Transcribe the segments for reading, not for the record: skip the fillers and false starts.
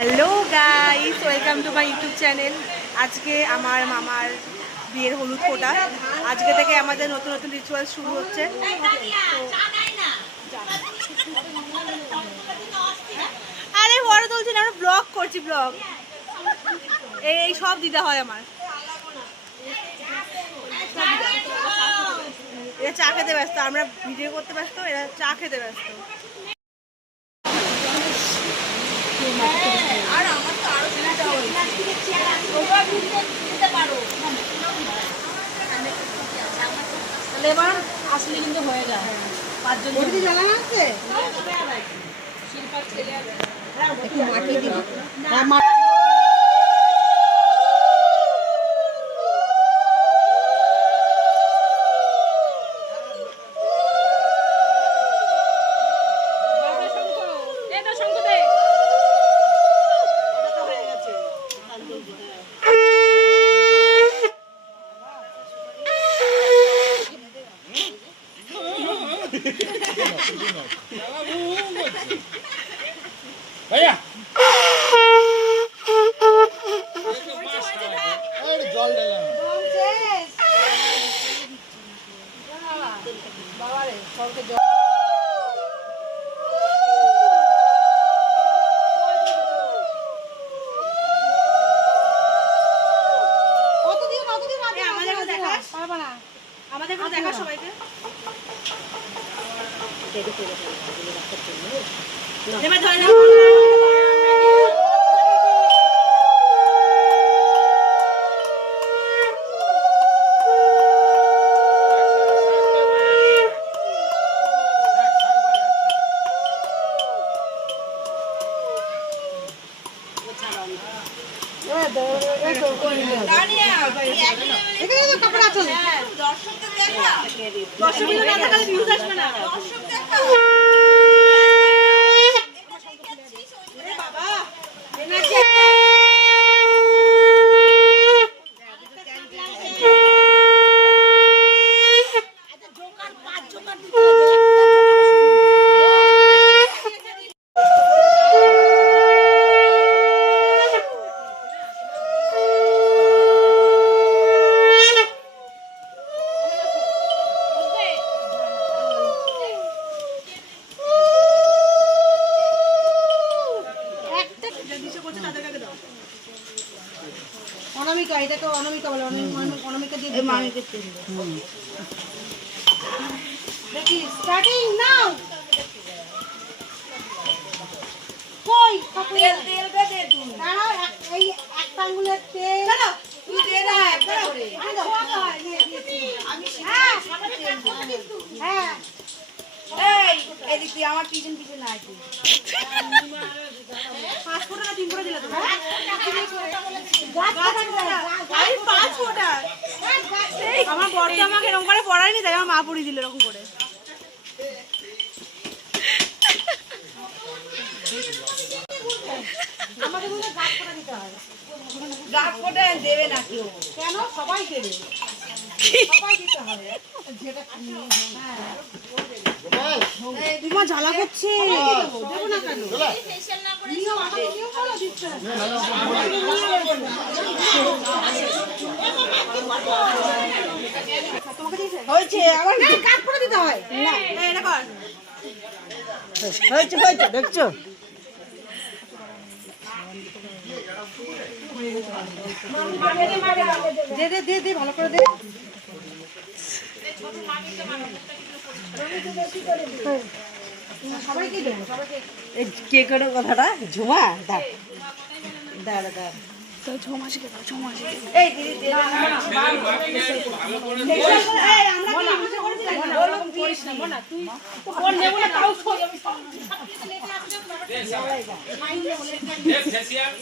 Hello guys, welcome to my YouTube channel. আজকে আমার মামার বিয়ের হলুদ ফোঁটা। আজকে থেকে আমাদের নতুন নতুন রিচুয়াল শুরু হচ্ছে। আরে বড় তুলছি না, আমরা ব্লগ করছি, ব্লগ। এই সব দিতে হয় আমার। এরা চা খেতে ব্যস্ত, আমরা ভিডিও করতে ব্যস্ত, এরা চা খেতে ব্যস্ত। এবার আসলে কিন্তু হয়ে যায় পাঁচজন জানা আছে শিল্পার ছেলে একটু মাটি দিবি। ভাইয়া জল ঢেলা আমাদের দেখা সবাইকে অনামিকা, এটাকে অনামিকা বলে। অনামিকা দিয়ে মামিকে দেখি স্টার্টিং নাও। কই তেল তেল দে দে তুই দাঁড়াও, এই একটা আঙ্গুলের তেল চলো তুই দে না একটা করে আমি হ্যাঁ এই এদিক তুই আমার পিছন পিছন আয় তুই 5 ফোঁটা না 3 ফোঁটা দিলা তো আমার বড় তো আমাকে এরকম করে পড়ায়নি, তাই আমার মা পড়িয়ে দিল এরকম করে। আমাদের মধ্যে গাছ ফোঁটা দিতে হয়। গাছ ফোঁটা দেবে না কেউ, কেন? সবাই দেবে, সবাই দিতে হবে। যেটা তোমার জ্বালা করছে, দেবো না কেন? হয়েছে আবার কাজ করে দিতে হয় না, এটা কর। হয়েছে হয়েছে দেখছো, দে দে দে দে ভালো করে দে। সবাইকে দেবো, সবাইকে। কে করে কথাটা ঝুমা দাঁড় দাঁড় দাঁড় ঝুমা শিখে দাও, ঝুমা শিখে। এই দিদি দে না, আমরা কি করেছিলাম? ওরকম করিস না মনা, তুই কোন নেব না তাও ছই আমি সব দে সবাই দে ফেসিয়াল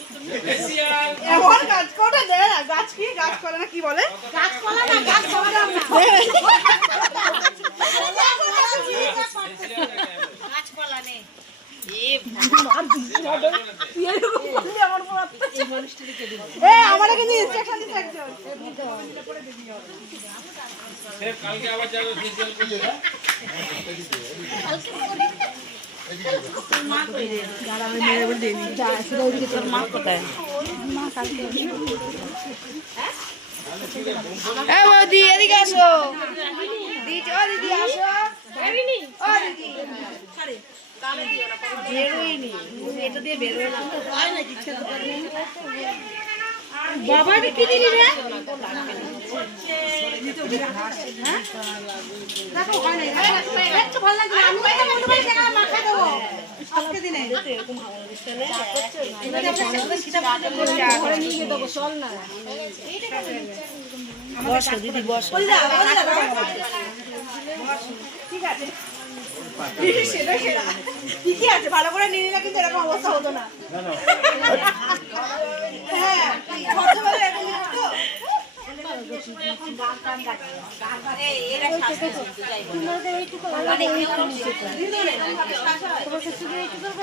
ফেসিয়াল এখন গাছ কোটা দে না, গাছ কি গাছ কলা না কি বলে? গাছ কলা না, গাছ কলা না, গাছ কলা নে। আমার কিন্তু ইনস্ট্রাকশন দিতে একজন কালকে আবার যাবে ফেসিয়াল করতে। বৌদি এদিকে আসো, দিদি ও দিদি আসো, ও দিদি বেরোয়নি, এটা দিয়ে বেরোয় না তো হয় নাকি বাবা কি দিলি রে? দেখো হয় না, একটু ভালো লাগছে, আমি এটা মনে করে টাকা মাখা দেবো আজকে দিনে এরকম ভালো দিচ্ছে না, এটা সেটা ঘরে নিয়ে গিয়ে দেবো, চল না বসো দিদি বসো, ঠিক আছে সেটা সেরা ঠিকই আছে, ভালো করে নিয়ে নিলে কিন্তু এরকম অবস্থা হতো না। হ্যাঁ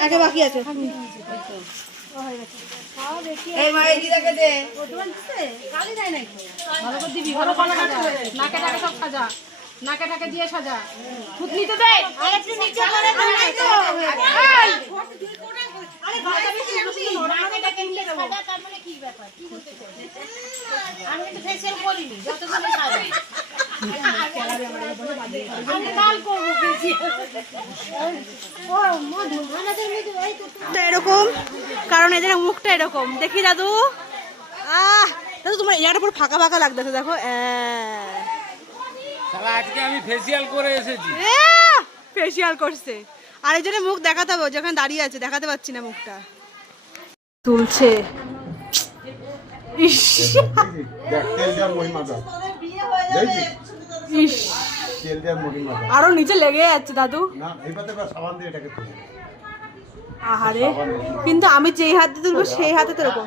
আগে বাকি আছে, নাকে টাকে সব সাজা, নাকে টাকে দিয়ে সাজা, থুতনি তো দে, আমি কিন্তু ফেসিয়াল করিনি, যতক্ষণ খাবে এরকম, কারণ এদের মুখটা এরকম দেখি দাদু। দাদু তোমার ইয়াটা পুরো ফাঁকা ফাঁকা লাগতেছে, দেখো আজকে আমি ফেসিয়াল করে এসেছি। ফেসিয়াল করছে, আর এই জন্য মুখ দেখাতে হবে, যেখানে দাঁড়িয়ে আছে দেখাতে পাচ্ছি না মুখটা। তুলছে ইস ইস, আরো নিচে লেগে যাচ্ছে দাদু। আহারে, কিন্তু আমি যেই হাতে তুলবো সেই হাতে তো এরকম।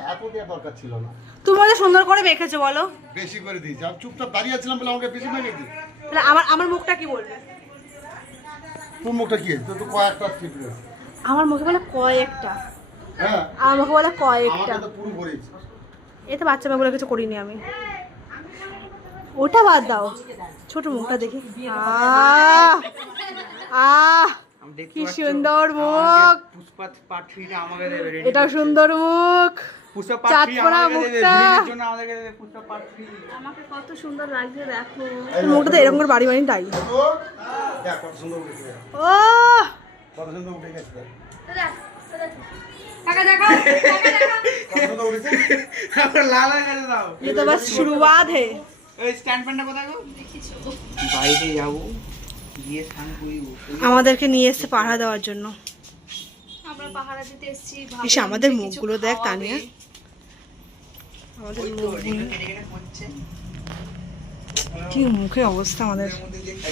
তুমি আমাদের সুন্দর করে মেখেছো বলো, বেশি করে দিয়েছি, আমি চুপচাপ দাঁড়িয়ে আছিলাম বলে আমাকে বেশি মেখে দিই। তাহলে আমার মুখটা কি বলবে? তোর মুখটা কি তো তো কয়েকটা স্ট্রিপ রয়েছে। আমার মুখে বলে কয়েকটা, হ্যাঁ আমার মুখে বলে কয়েকটা। আমাকে তো পুরো ভরেছে। এটা বাচ্চা মেয়েগুলো কিছু করিনি আমি, ওটা বাদ দাও, ছোট মুখটা দেখি। আহ আহ কি সুন্দর মুখ, এটা সুন্দর মুখ, চাঁদপোড়া মুখটা, আমাকে কত সুন্দর লাগছে দেখো। মুখটা তো এরকম করে বাড়ি বাড়ি তাই। দেখ কত সুন্দর উঠেছে, ও কত সুন্দর উঠে গেছে, টাকা দেখো কত সুন্দর উঠেছে। লাল হয়ে গেছে দাও, ये तो बस शुरुआत है। ওই স্ট্যান্ড ফ্যানটা কোথায় গো? বাইরে যাবো গিয়ে স্নান করিব। আমাদেরকে নিয়ে এসেছে পাহারা দেওয়ার জন্য। আমরা পাহারা দিতে এসেছি, এসে আমাদের মুখগুলো দেখ তানিয়া, আমাদের মুখগুলো কেটে কেটে পড়ছে, কি মুখের অবস্থা আমাদের।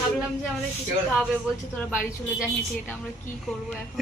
ভাবলাম যে আমাদের কিছু খাওয়াবে, বলছে তোরা বাড়ি চলে যা হেঁটে, এটা আমরা কি করবো এখন।